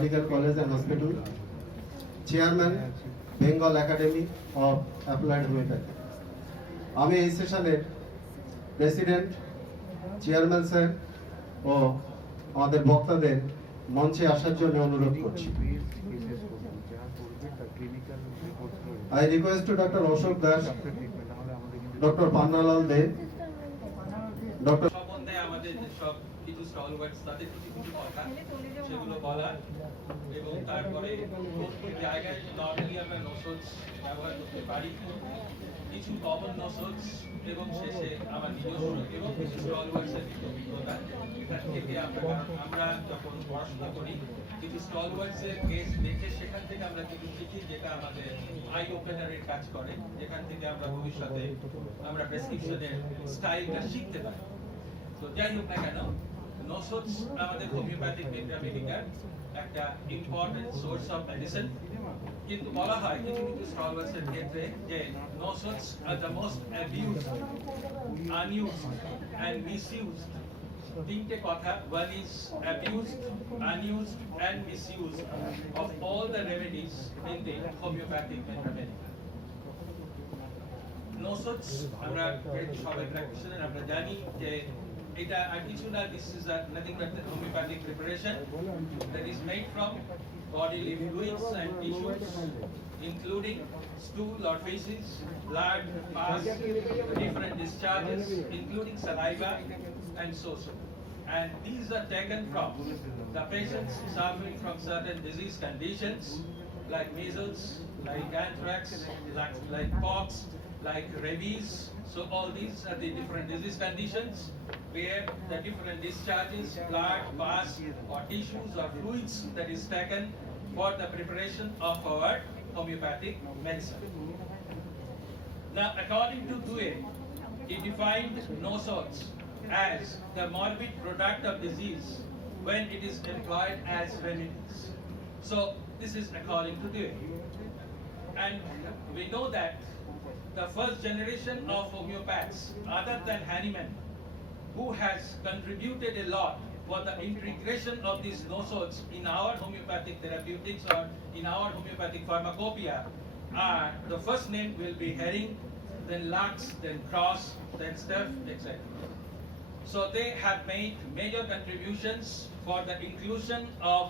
Medical College and Hospital, Chairman, Bengal Academy of Applied Homeopathy. আমি এই সেশনের president, chairman sir ও আমাদের বক্তাদের মঞ্চে আসার জন্য অনুরোধ করছি। I request to Dr. Ashok Das, Dr. Pannalal Dev, Dr. সম্বন্ধে আমাদের সব কিছু স্টলওয়ার্ডস তাদের কিছু কথা সেগুলো বলার এবং তারপরে কোন জায়গায় নর্মালি আমরা নোটস ব্যবহার করতে পারি, কিছু কমন নোটস এবং শেষে আমার নিজস্ব এবং কিছু স্টলওয়ার্ডসের অভিজ্ঞতা এখান থেকে আমরা যখন পড়াশোনা করি কিছু স্টলওয়ার্ডসের কেস দেখে সেখান থেকে আমরা কিছু শিখি যেটা আমাদের আই ওপেনারের কাজ করে, যেখান থেকে আমরা ভবিষ্যতে আমরা প্রেসক্রিপশনের স্টাইলটা শিখতে পারি। তো যাই হোক না কেন, নোটস আমাদের হোমিওপ্যাথিক মেডিকার একটা ইম্পর্টেন্ট সোর্স অফ মেডিসিন, কিন্তু বলা হয় কিছু কিছু স্টলওয়ার্ডসের ক্ষেত্রে যে notes are the most abused, unused and misused. তিনটে কথা, one is abused, unused and misused of all the remedies in the homeopathic remedy. Notes আমরা সবাই প্র্যাকটিশনার আমরা জানি যে এটা আর কিছু না, this is nothing but the homeopathic preparation that is made from bodily fluids and tissues including stool or feces, blood, pus, different discharges including saliva and so on. And these are taken from the patients suffering from certain disease conditions like measles, like anthrax, like pox, like rabies. So all these are the different disease conditions where the different discharges, blood, pus or tissues or fluids that is taken for the preparation of our homeopathic medicine. Now according to Dewey, he defined nosodes as the morbid product of disease when it is employed as remedies. So this is according to Dewey. And we know that the first generation of homeopaths, other than Hahnemann, who has contributed a lot for the integration of these nosodes in our homeopathic therapeutics or in our homeopathic pharmacopoeia, are the first name will be Hering, then Lux, then Cross, then Steff, etc. So they have made major contributions for the inclusion of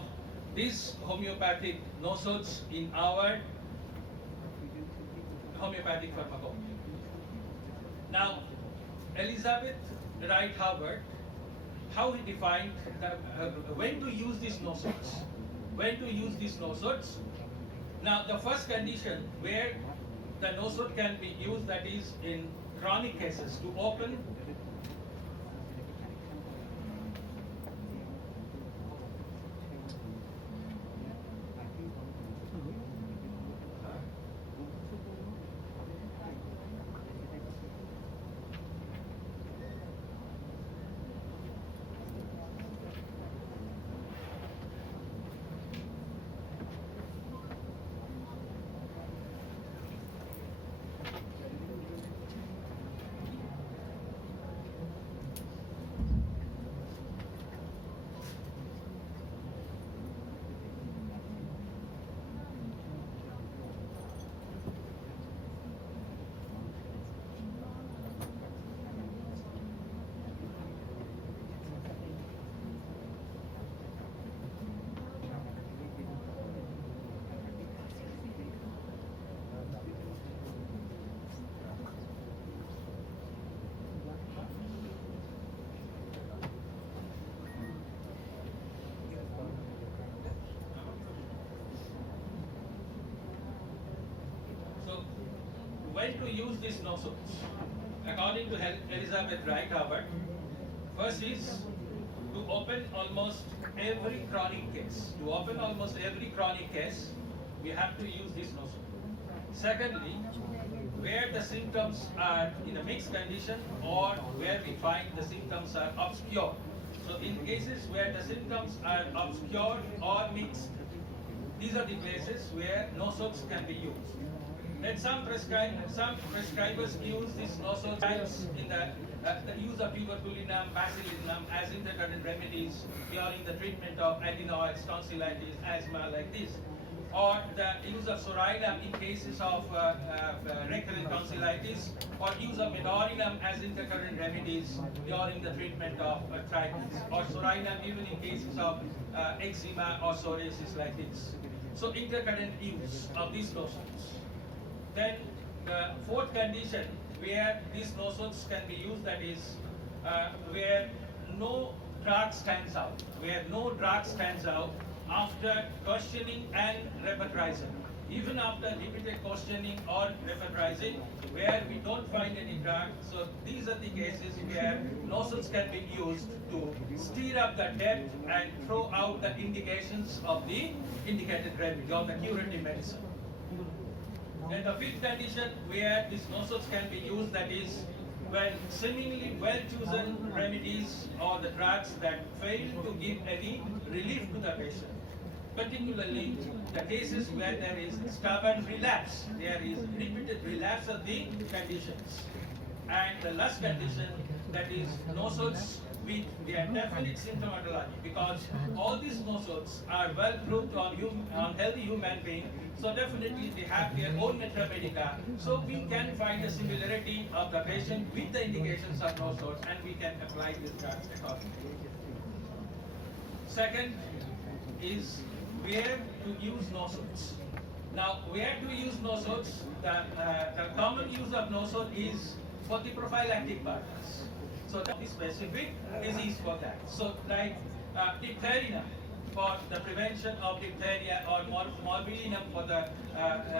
these homeopathic nosodes in our homeopathic pharmacopoeia. Now, Elizabeth Wright Hubbard, how he defined when to use these nosodes. When to use these nosodes? Now, the first condition where the nosode can be used, that is in chronic cases, to open when to use these nosodes. According to Elizabeth Wright Hubbard, first is to open almost every chronic case. To open almost every chronic case, we have to use this nosode. Secondly, where the symptoms are in a mixed condition or where we find the symptoms are obscure. So in cases where the symptoms are obscure or mixed, these are the places where nosodes can be used. Then some prescribers use these nosodes in the the use of tuberculinum, bacillinum as intercurrent remedies during the treatment of adenoids, tonsillitis, asthma like this, or the use of sorainum in cases of recurrent tonsillitis, or use of medorinum as intercurrent remedies during the treatment of arthritis, or sorainum even in cases of eczema or psoriasis like this. So intercurrent use of these notions. Then the fourth condition where these notions can be used, that is where no drug stands out, after questioning and repetizing. Even after repeated questioning or repetizing, where we don't find any drug, so these are the cases where notions can be used to stir up the depth and throw out the indications of the indicated remedy or the curative medicine. Then the fifth condition where these notions can be used, that is when seemingly well-chosen remedies or the drugs that fail to give any relief to the patient. Particularly the cases where there is stubborn relapse, there is repeated relapse of the conditions. And the last condition, that is nosodes with their definite symptomatology, because all these nosodes are well proved on healthy human beings, so definitely they have their own metra medica, so we can find a similarity of the patient with the indications of nosodes and we can apply these drugs accordingly. Second is where to use nosodes. Now, where to use nosodes? The common use of nosode is for the prophylactic purpose. So that is specific disease for that. So like diphtheria for the prevention of diphtheria, or morbillinum for the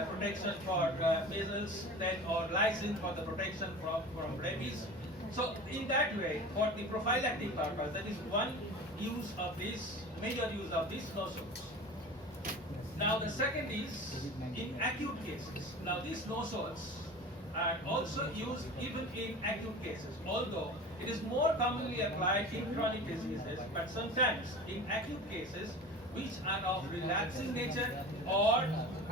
protection for measles, then or lysine for the protection from rabies. So in that way, for the prophylactic purpose, that is one use of this, major use of these nosodes. Now the second is in acute cases. Now these nosodes are also used even in acute cases, although it is more commonly applied in chronic diseases, but sometimes in acute cases which are of relapsing nature or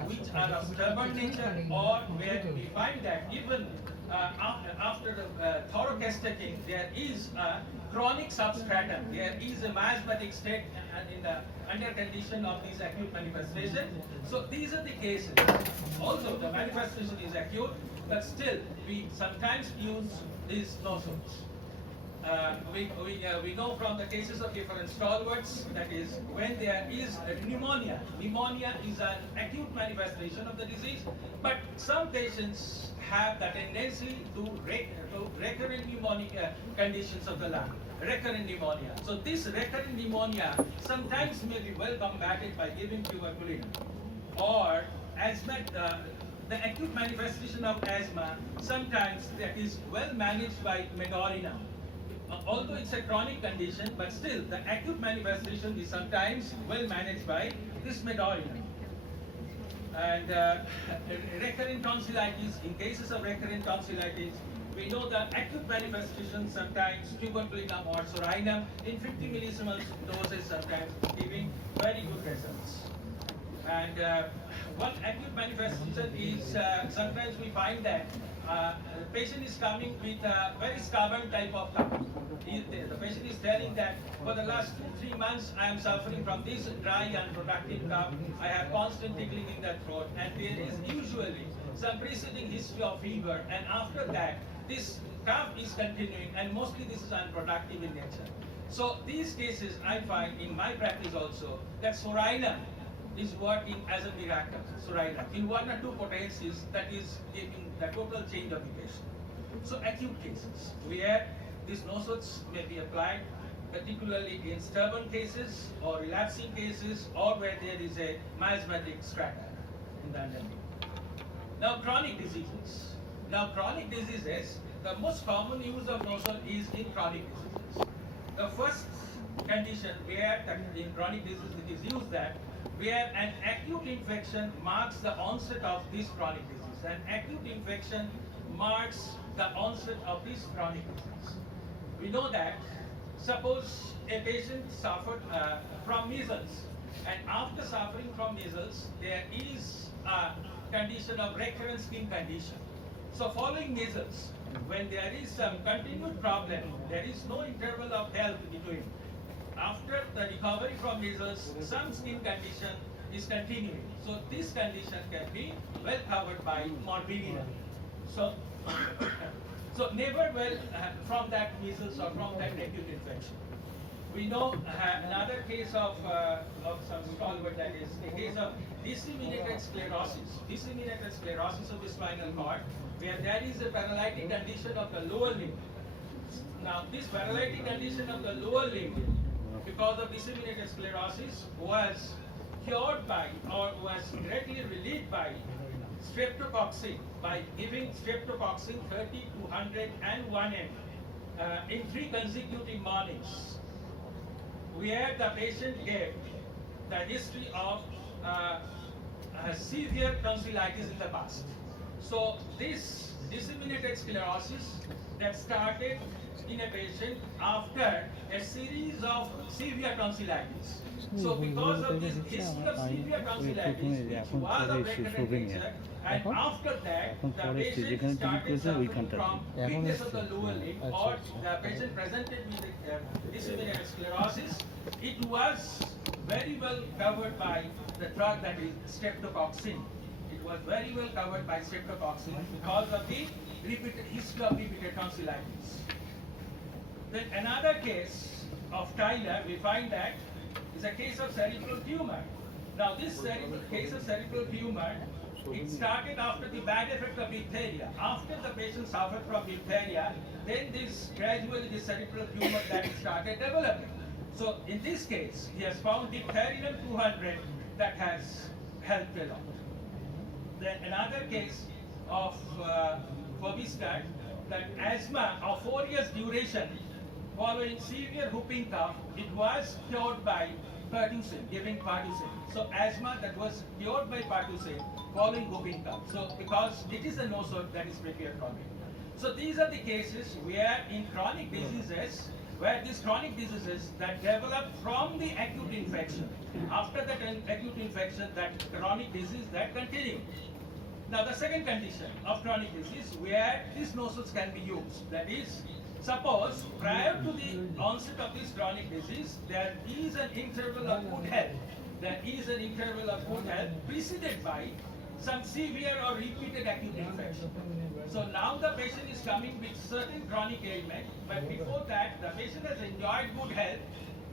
which are of stubborn nature, or where we find that even after the thorough castrating there is a chronic substratum, there is a miasmatic state in the under condition of these acute manifestations. So these are the cases. Also the manifestation is acute, but still we sometimes use these nosodes. We know from the cases of different stalwarts, that is when there is pneumonia. Pneumonia is an acute manifestation of the disease, but some patients have the tendency to recurrent pneumonic conditions of the lung. Recurrent pneumonia. So this recurrent pneumonia sometimes may be well combated by giving tuberculinum, or asthma. The acute manifestation of asthma sometimes that is well managed by medorinum. Although it's a chronic condition, but still the acute manifestation is sometimes well managed by this medorinum. And recurrent tonsillitis, in cases of recurrent tonsillitis, we know that acute manifestation sometimes tuberculinum or sorainum in 50 millisieverts doses, sometimes giving very good results. And one acute manifestation is sometimes we find that the patient is coming with a very stubborn type of cough. The patient is telling that for the last 3 months I am suffering from this dry unproductive cough. I have constant tickling in the throat, and there is usually some preceding history of fever, and after that this cough is continuing, and mostly this is unproductive in nature. So these cases I find in my practice also that sorainum is working as a miracle. Sorainum in 1 or 2 potencies, that is giving the total change of the patient. So acute cases where these nosodes may be applied, particularly in stubborn cases or relapsing cases, or where there is a miasmatic strata in the underneath. Now chronic diseases. The most common use of nosode is in chronic diseases. The first condition where in chronic disease it is used, that where an acute infection marks the onset of this chronic disease. An acute infection marks the onset of this chronic disease. We know that suppose a patient suffered from measles, and after suffering from measles there is a condition of recurrent skin condition. So following measles, when there is some continued problem, there is no interval of health between. After the recovery from measles, some skin condition is continuing. So this condition can be well covered by morbillium. So, so never well from that measles or from that acute infection. We know another case of some stalwart, that is a case of disseminated sclerosis of the spinal cord, where there is a paralytic condition of the lower limb. Now, this paralytic condition of the lower limb, because of disseminated sclerosis, was cured by or was greatly relieved by streptococcine, by giving streptococcine 30 to 100 and 1 m in 3 consecutive mornings, where the patient gave the history of severe tonsillitis in the past. So this disseminated sclerosis that started in a patient after a series of severe tonsillitis. So because of this history of severe tonsillitis, which was of recurrent nature, and after that the patient started suffering from weakness of the lower limb, or the patient presented with disseminated sclerosis, it was very well covered by the drug that is streptococcine. It was very well covered by streptococcine because of the history of repeated tonsillitis. Then another case of Tyler, we find that is a case of cerebral tumor. Now this case of cerebral tumor, it started after the bad effect of diphtheria. After the patient suffered from diphtheria, then this gradually the cerebral tumor that started developing. So in this case, he has found diphtherium 200 that has helped a lot. Then another case of Fobistat, that asthma of 4 years duration following severe whooping cough, it was cured by pertussin, giving pertussin. So asthma that was cured by pertussin following whooping cough. So because it is a nosol that is prepared from it. So these are the cases where in chronic diseases, where these chronic diseases that develop from the acute infection, after that acute infection, that chronic disease that continue. Now the second condition of chronic disease where these nosols can be used, that is, suppose prior to the onset of this chronic disease, there is an interval of good health. There is an interval of good health preceded by some severe or repeated acute infection. So now the patient is coming with certain chronic ailment, but before that the patient has enjoyed good health,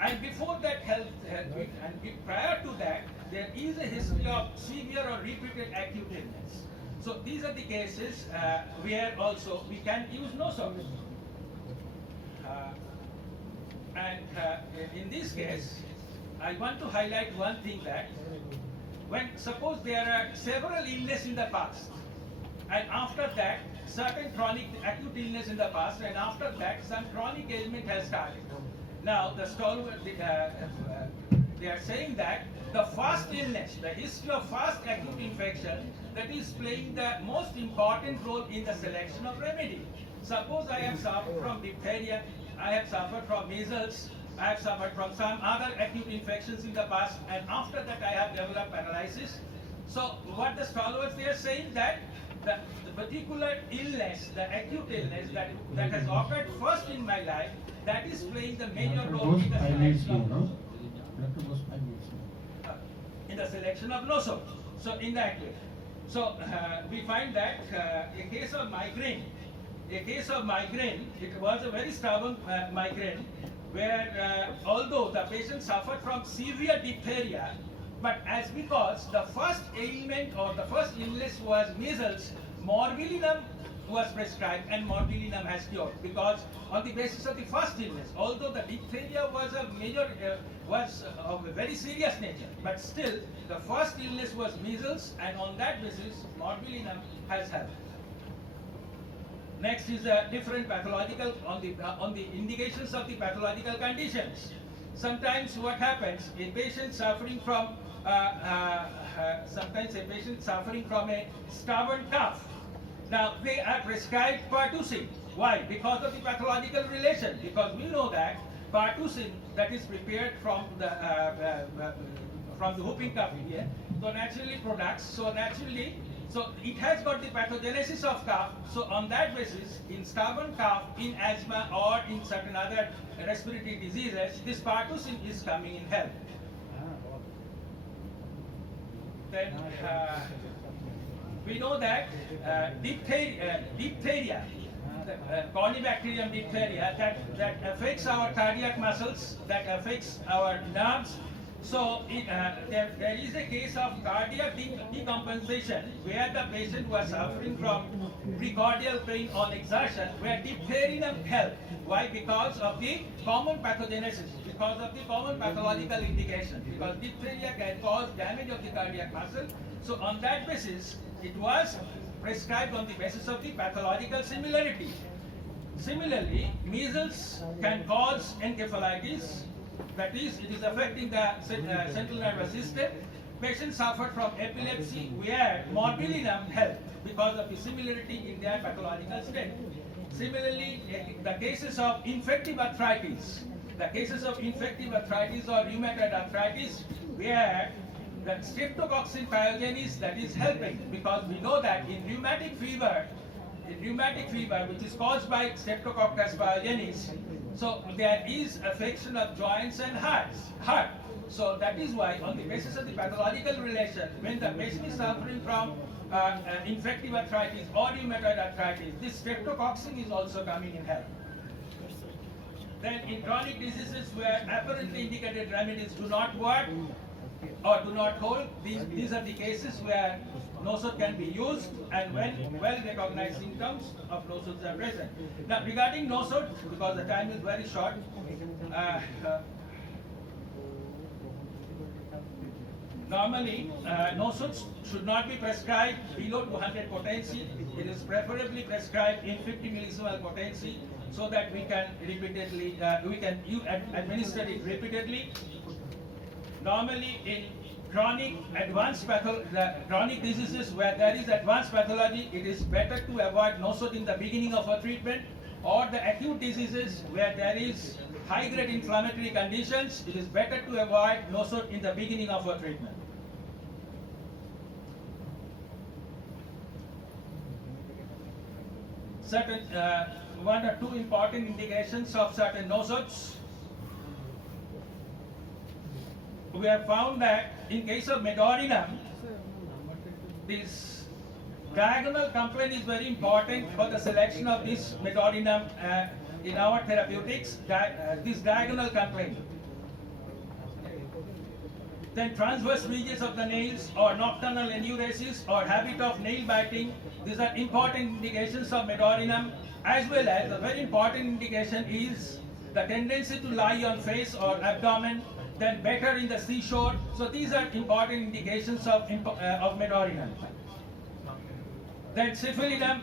and before that prior to that there is a history of severe or repeated acute illness. So these are the cases where also we can use nosols. In this case, I want to highlight one thing, that when suppose there are several illness in the past, and after that certain chronic acute illness in the past, and after that some chronic ailment has started. Now the stalwart, they are saying that the first illness, the history of first acute infection, that is playing the most important role in the selection of remedy. Suppose I have suffered from diphtheria, I have suffered from measles, I have suffered from some other acute infections in the past, and after that I have developed paralysis. So what the stalwarts, they are saying that the particular illness, the acute illness that has occurred first in my life, that is playing the major role in the selection of nosol. So in that way. So we find that a case of migraine, it was a very stubborn migraine, where although the patient suffered from severe diphtheria, but as because the first ailment or the first illness was measles, morbillinum was prescribed and morbillinum has cured, because on the basis of the first illness, although the diphtheria was a major, was of a very serious nature, but still the first illness was measles, and on that basis morbillinum has helped. Next is different pathological, on the indications of the pathological conditions. Sometimes what happens, a patient suffering from a stubborn cough. Now they are prescribed pertussin. Why? Because of the pathological relation. Because we know that pertussin that is prepared from the whooping cough here, so naturally products. So naturally So it has got the pathogenesis of cough. So on that basis, in stubborn cough, in asthma, or in certain other respiratory diseases, this pertussin is coming in help. Then we know that diphtheria, Corynebacterium diphtheria, that affects our cardiac muscles, that affects our nerves. So there is a case of cardiac decompensation where the patient was suffering from precordial pain on exertion, where diphtheria helped. Why? Because of the common pathogenesis, because of the common pathological indication, because diphtheria can cause damage of the cardiac muscle. So on that basis, it was prescribed on the basis of the pathological similarity. Similarly, measles can cause encephalitis, that is, it is affecting the central nervous system. Patients suffered from epilepsy where morbillium helped because of the similarity in their pathological state. Similarly, the cases of infective arthritis, or rheumatoid arthritis, where the streptococcus pyogenes that is helping, because we know that in rheumatic fever, which is caused by Streptococcus pyogenes, so there is affection of joints and heart. So that is why, on the basis of the pathological relation, when the patient is suffering from infective arthritis or rheumatoid arthritis, this streptococcus is also coming in help. Then in chronic diseases where apparently indicated remedies do not work or do not hold, these are the cases where nosode can be used, and when well-recognized symptoms of nosodes are present. Now, regarding nosode, because the time is very short, normally nosodes should not be prescribed below 200 potency. It is preferably prescribed in 50 millisievert potency, so that we can repeatedly administer it repeatedly. Normally, in chronic diseases where there is advanced pathology, it is better to avoid nosode in the beginning of a treatment, or the acute diseases where there is high-grade inflammatory conditions, it is better to avoid nosode in the beginning of a treatment. Certain one or two important indications of certain nosodes. We have found that in case of medorinum, this diagonal complaint is very important for the selection of this medorinum in our therapeutics, this diagonal complaint. Then transverse ridges of the nails, or nocturnal enuresis, or habit of nail biting, these are important indications of medorinum, as well as a very important indication is the tendency to lie on face or abdomen, then better in the seashore. So these are important indications of medorinum. Then syphilidum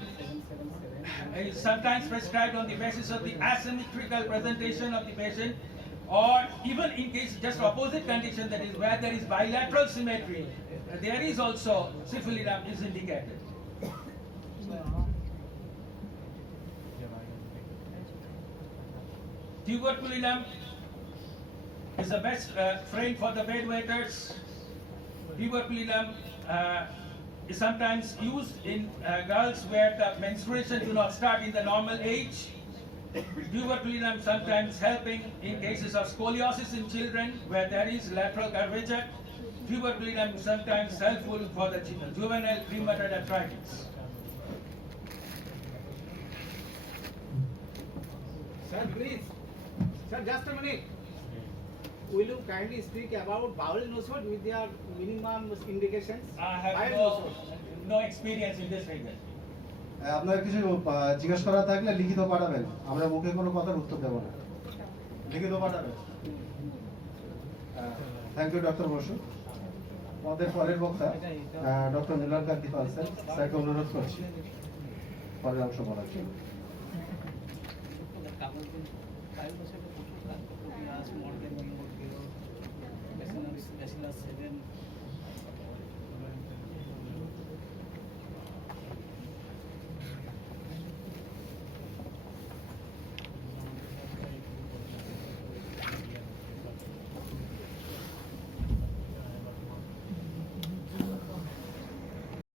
is sometimes prescribed on the basis of the asymmetrical presentation of the patient, or even in case just opposite condition, that is where there is bilateral symmetry, there is also syphilidum is indicated. Tuberculinum is the best friend for the bedwetters. Tuberculinum is sometimes used in girls where the menstruation do not start in the normal age. Tuberculinum sometimes helping in cases of scoliosis in children where there is lateral curvature. Tuberculinum sometimes helpful for the juvenile rheumatoid arthritis. Sir, please. Sir, just a minute. Will you kindly speak about bowel nosode with their minimum indications? I have Bowel no experience in this regard. আপনার কিছু জিজ্ঞেস করার থাকলে লিখিত পাঠাবেন, আমরা মুখে কোনো কথার উত্তর দেব না, লিখিত পাঠাবেন। Thank you doctor Basu. আমাদের পরের বক্তা ডক্টর মিলন কান্তি পাল স্যার, স্যারকে অনুরোধ করছি পরের অংশ বলার জন্য। Bachelor 7